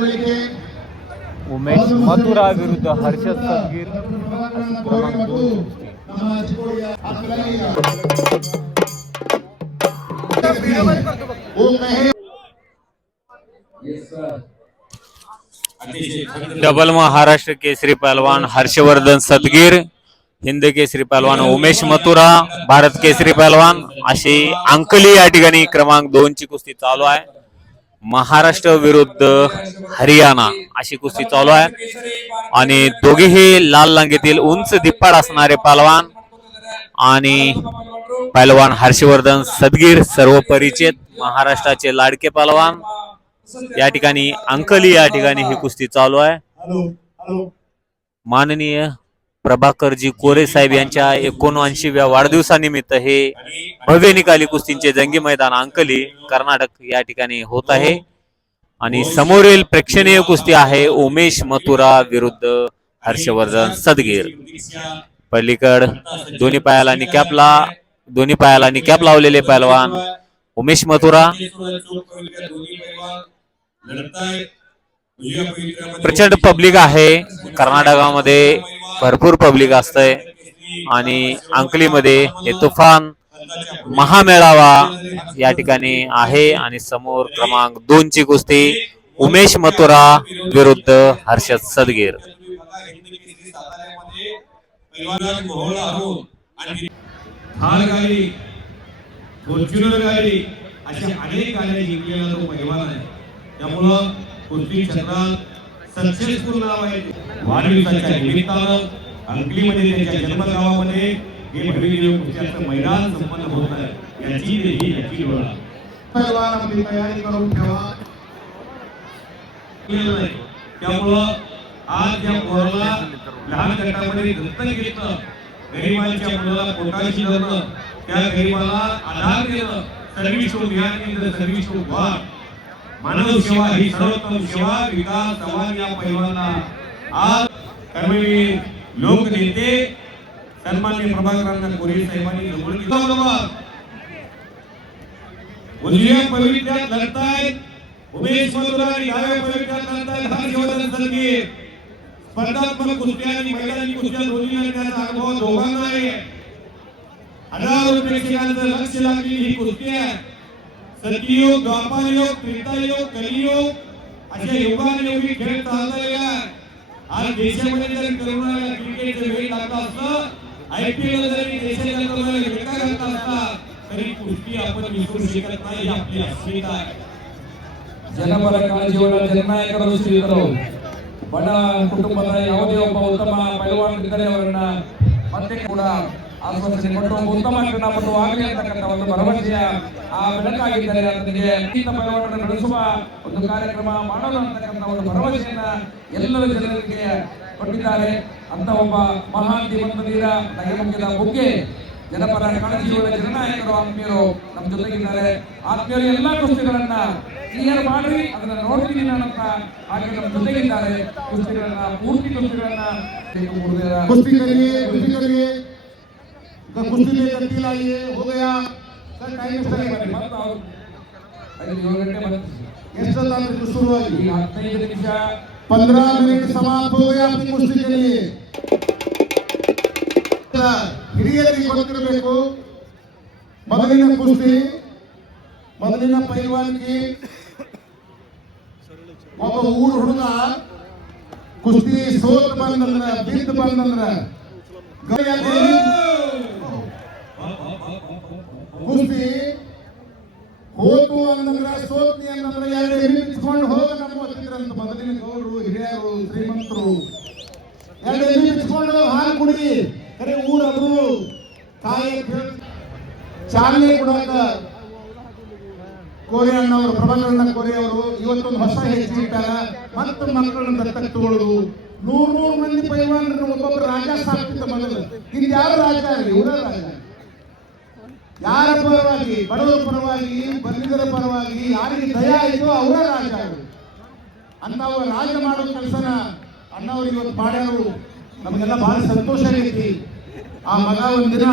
उमेश मथुरा विरुद्ध हर्षद सदगीर क्रमांक 2 डबल महाराष्ट्र केसरी पहलवान हर्षवर्धन सदगीर, हिंद केसरी पहलवान उमेश मथुरा, भारत केसरी पहलवान अशी अंकली या ठिकाणी क्रमांक 2 ची कुस्ती चालू आहे. महाराष्ट्र विरुद्ध हरियाणा अशी कुस्ती चालू आहे आणि दोघेही लाल लांगीतील उंच दिप्पाड असणारे पहलवान आणि पहलवान हर्षवर्धन सदगीर सर्व परिचित महाराष्ट्राचे लाडके पहलवान. या ठिकाणी अंकली या ठिकाणी ही कुस्ती चालू आहे. माननीय प्रभाकरजी कोरे साहेब यांच्या 79व्या वाढदिवसानिमित्त हे भव्य निकाली कुस्तींचे जंगी मैदान अंकली कर्नाटक या ठिकाणी होत आहे आणि समोरील प्रेक्षणीय कुस्ती आहे उमेश मथुरा विरुद्ध हर्षवर्धन सदगीर. पलीकड दोन्ही पायाला निकॅप लावलेले पहलवान उमेश मथुरा. प्रचंड पब्लिक आहे कर्नाटकामध्ये, भरपूर पब्लिक असतंय आणि अंकलीमध्ये हे तुफान महामेळावा या ठिकाणी आहे आणि समोर क्रमांक 2 ची कुस्ती उमेश मथुरा विरुद्ध हर्षद सदगीर. अनेक गाड्या जिंकलेला तो पैलवान आहे. त्यामुळं कुस्ती क्षेत्रात सक्सेसफुल नाव आहे. वाढदिवसाच्या निमित्तानं अंकलीमध्ये त्यांच्या जन्मगावामध्ये हे भव्य कुस्त्याचं मैदान संपन्न होत आहे याची डोळा पैलवान आपली तयारी करून ठेवा. त्यामुळं आज या पोराला लहान गटामध्ये दत्तक घेतलं, गरिबांच्या मुलाला पोटाशी धरणं, त्या गरिबाला आधार देणं, सर्व्हिस टू ध्यान, सर्व्हिस टू गॉड, मानव सेवा ही सर्वोत्तम सेवा. विकास चव्हाण या पैलवानांना आज कर्मवीर लोकनेते सन्माननीय प्रभाकरांना कोरे साहेबांनी जवळ घेतलं. उजव्या पवित्र्यात लढतायत उमेश मथुरा आणि डाव्या पवित्र्यात लढतायत हर्षवर्धन सदगीर. स्पर्धात्मक कुस्त्या आणि मैदानी कुस्त्या दोन्ही लढण्याचा अनुभव दोघांना आहे. हजारो प्रेक्षकांचं लक्ष लागलेली ही कुस्ती आहे. सतयुग, द्वापारयुग, त्रेतायुग, कलियुग अशा युगानुयुगी खेळ चाललेला आहे. आज देशामध्ये जर तरुणाला क्रिकेटचं वेळ लागला असतं, IPL जरी देशाच्या तरुणाला वेगळा घातला असता तरी कुस्ती आपण विसरू शकत नाही. आपली अस्मिता आहे. ಜನಪರ ಕಾಳಜಿಯುಳ್ಳ ಜನನಾಯಕರು ಶ್ರೀಗಳು ಬಡ ಕುಟುಂಬದ ಯಾವುದೇ ಒಬ್ಬ ಉತ್ತಮ ಪೈಲ್ವಾನರಿದ್ದರೆ ಅವರನ್ನ ಮತ್ತೆ ಕೂಡ ಆಸ್ವಾದನೆ ಕೊಟ್ಟು ಉತ್ತಮ ಕ್ರೀಡಾಪಟು ಆಗಲಿ ಅಂತಕ್ಕಂಥ ಒಂದು ಭರವಸೆಯ ಆ ಬೆಳಕಾಗಿದ್ದಾರೆ. ಅದಕ್ಕೆ ಪೈಲ್ವಾನರನ್ನು ನಡೆಸುವ ಒಂದು ಕಾರ್ಯಕ್ರಮ ಮಾಡೋಣ ಅಂತಕ್ಕಂಥ ಒಂದು ಭರವಸೆಯನ್ನ ಎಲ್ಲರ ಜನರಿಗೆ ಕೊಟ್ಟಿದ್ದಾರೆ. ಅಂತ ಒಬ್ಬ ಮಹಾನ್ ಧೀರ ನಗೆಮುಗಿದ ಬುಗ್ಗೆ ಜನಪರ ಕಾಳಜಿಯುಳ್ಳ ಜನನಾಯಕರು ಆತ್ಮೀಯರು ನಮ್ಮ ಜೊತೆಗಿದ್ದಾರೆ. ಆತ್ಮೀಯರು ಎಲ್ಲಾ ಕುಸ್ತಿಗಳನ್ನ ಕ್ಲಿಯರ್ ಮಾಡಿ ಅದನ್ನ ನೋಡ್ತೀನಿ ನಾನಂತ ಹಾಗೆ ನಮ್ಮ ಜೊತೆಗಿದ್ದಾರೆ. ಕುಸ್ತಿಗಳನ್ನ ಪೂರ್ತಿ ಕುಸ್ತಿಗಳನ್ನ कुश्ती करिए कुश्ती लेकर दिल आइए. हो गया सर, टाइम शुरू हुई 15 मिनट समाप्त हो गया अपनी कुश्ती के लिए. ಹಿರಿಯರಿಗೆ ಗೊತ್ತಿರಬೇಕು ಮೊದಲಿನ ಕುಸ್ತಿ, ಮೊದಲಿನ ಪೈಲ್ವಾನ್ಗೆ ಒಬ್ಬ ಊರು ಹುಡುಗ ಕುಸ್ತಿ ಸೋತ್ ಬಂದಂದ್ರ ಬಿದ್ದು ಬಂದಂದ್ರ ಕುಸ್ತಿ ಹೋತು ಅಂತಂದ್ರ ಸೋತ್ನಿ ಅಂತಂದ್ರ 2 ಎಮ್ಮೆ ಬಿಚ್ಕೊಂಡು ಹೋಗ ನಮ್ಮ ಗೊತ್ತಿದ್ರಂತ. ಮೊದಲಿನ ಗೌಡರು, ಹಿರಿಯರು, ಶ್ರೀಮಂತರು 2 ಎಮ್ಮೆ ಬಿಚ್ಕೊಂಡು ಹಾಲು ಕುಡಿ ಖರೆ ಊರವರು ಕಾಯಿ ಚಾಲನೆ ಕೊಡಾಕ ಕೋರೆ ಅಣ್ಣವರು, ಪ್ರಭಾಕರಣ್ಣ ಕೋರೆ ಅವರು ಇವತ್ತೊಂದು ಹೊಸ ಹೆಜ್ಜೆ ಇಟ್ಟಾರ. ಮತ್ತು ಮಕ್ಕಳನ್ನ ದತ್ತಕ್ಕೆ ತಗೊಳ್ಳೋದು. 100 ಮಂದಿ ಪೈಲ್ವಾನರನ್ನು ಒಬ್ಬೊಬ್ಬರು ರಾಜ ಸಾಕ್ತಿದ್ದ ಮೊದಲು. ಇಲ್ಲಿ ಯಾರು ರಾಜ ಆಗಲಿ, ಇವರ ರಾಜ. ಯಾರ ಪರವಾಗಿ, ಬಡವರ ಪರವಾಗಿ, ಬಂದಿದ್ದರ ಪರವಾಗಿ ಯಾರಿಗೆ ದಯ ಆಯಿತು ಅವರ ರಾಜ ಆಗಲಿ ಅಂತ ಅವ್ರು ರಾಜ ಮಾಡೋ ಕೆಲಸನ ಅಣ್ಣವ್ರು ಇವತ್ತು ಮಾಡ್ಯಾರು. ನಮಗೆಲ್ಲ ಬಹಳ ಸಂತೋಷ ಐತಿ. ಆ ಮಗ ಒಂದಿನ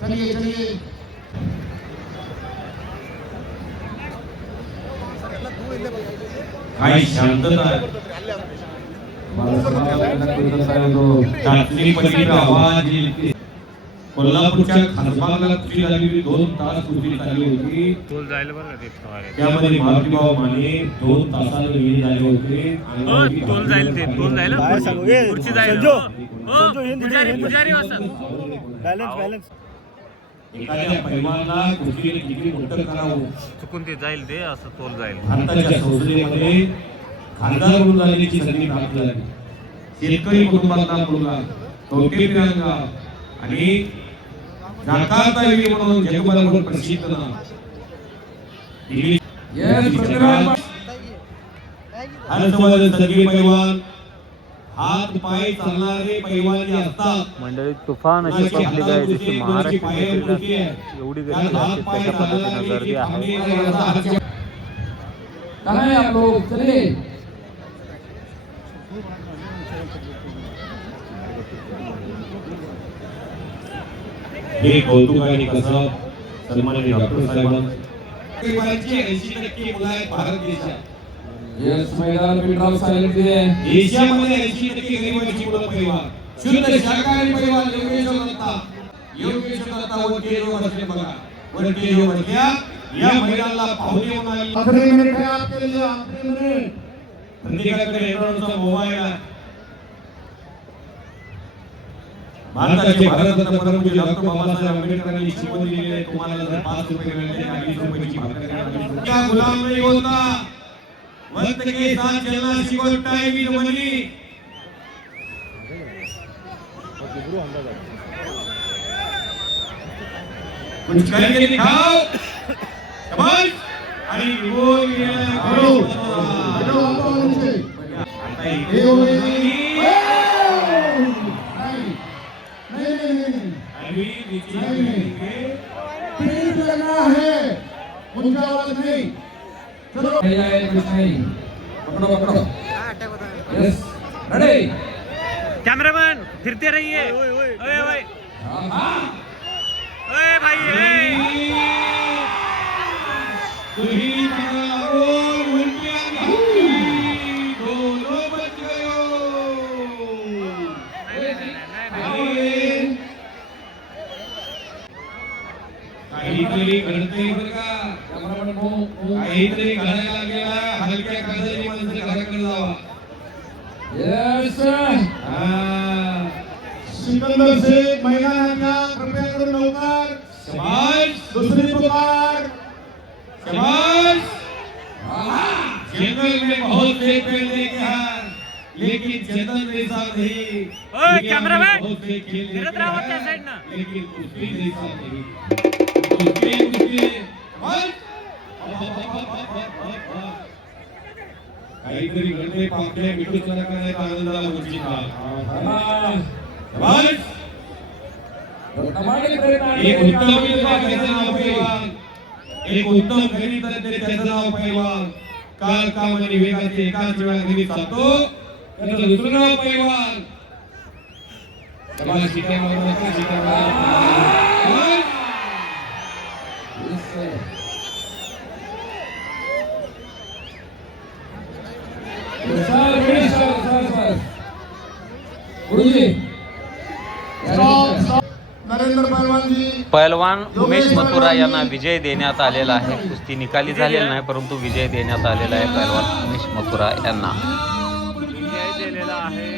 ಚಲಿಗೆ काही शांतता आहे. चाचणी पलीकडे आवाज येते. कोल्हापूरच्या खासबागला कुस्ती झाली, 2 तास कुस्ती चालली होती. त्यामध्ये मारुतीबाबा माने 2 तासाला विजयी झाले होते. एखाद्या पैलवानाला कुस्तीने किती मोठं करावं चुकून ते जाईल ते असं तोल जाईल. भारताच्या संसदेमध्ये खासदार म्हणून जाण्याची संधी प्राप्त झाली. शेतकरी कुटुंबातला मुलगा, कवटे तिरंगा आणि जाकार्ता वीर म्हणून जगभरात प्रसिद्ध नाव. हर्षवर्धन सदगीर पैलवान हात पाय चालणारे पैलवान जे असतात, मंडळी तुफान अशी पब्लिक आहे जशी महाराष्ट्र केसरीला एवढी गर्दी असते तशा पद्धतीनं गर्दी आहे. कहाँ है आप लोग? चलिए हे कौतुक आणि कसं सन्माननीय डॉक्टर साहेबांचं 80% मुलं आहेत भारत देशात. यस मैदान पिंटराव साहेब दिए एशियामध्ये 80% गरिबांची मुलं पैलवान, शुद्ध शाकाहारी पैलवान योगेश्वर दत्ता वरती बसले बघा. वरती बसल्या या मैदानाला पाहुणे म्हणून आले. प्रत्येकाकडे एंड्रॉइडचा मोबाईल आहे. भारताचे भारतरत्न परमपूज्य डॉक्टर बाबासाहेब आंबेडकरांनी शिकवून दिलेले तुम्हाला जर 5 रुपये मिळाले 40 रुपयाची भाकर द्या. क्या गुलाम नहीं होता, वक्त के साथ चलना सीखो, टाइम इज मनी. कुछ करके दिखाओ. शाबाश. आणि वो ये करो. आता इथे पकड़ो पकड़ो यस रेडी कैमरामैन फिरते रहिए. ओए भाई, ओए भाई, दोनों बच गयो. काहीतरी घडतंय बरं का. काहीतरी घडायला लागलेला. हलक्या काळजाची माणसं घराकडे जावा. यस सिकंदर शेख मैदानाच्या कृपया करून लवकर. शाबाश. दुसरी पुकार. शाबाश. जंगल में बहुत से पेड़ देखे हैं लेकिन जंगल जैसा नहीं. ओए कैमरामैन, बहुत से खेल देखे फिरत राहा त्या हैं, साईडनं. लेकिन कुस्ती जैसा नहीं. कुस्ती. शाबाश. काहीतरी घडते. पापड्या मिठू चला करण्याचा आनंदाला वंचित आहात. शाबाश. एक उत्तम विद्वान त्याचं नाव पैलवान, एक उत्तम गणितज्ञ त्याचं नाव पैलवान. काल काम आणि वेगाचे एकाच वेळा गणित चालतो त्याचं दुसरं नाव पैलवान. शाबाश. शिट्या मारून शिट्या मारून. गुरुजी नरेंद्र पहलवान जी. पहलवान उमेश मथुरा यांना विजय देण्यात आलेला आहे. कुस्ती निकाली झालेला नाही परंतु विजय देण्यात आलेला आहे पहलवान उमेश मथुरा यांना. विजय दिलेला आहे.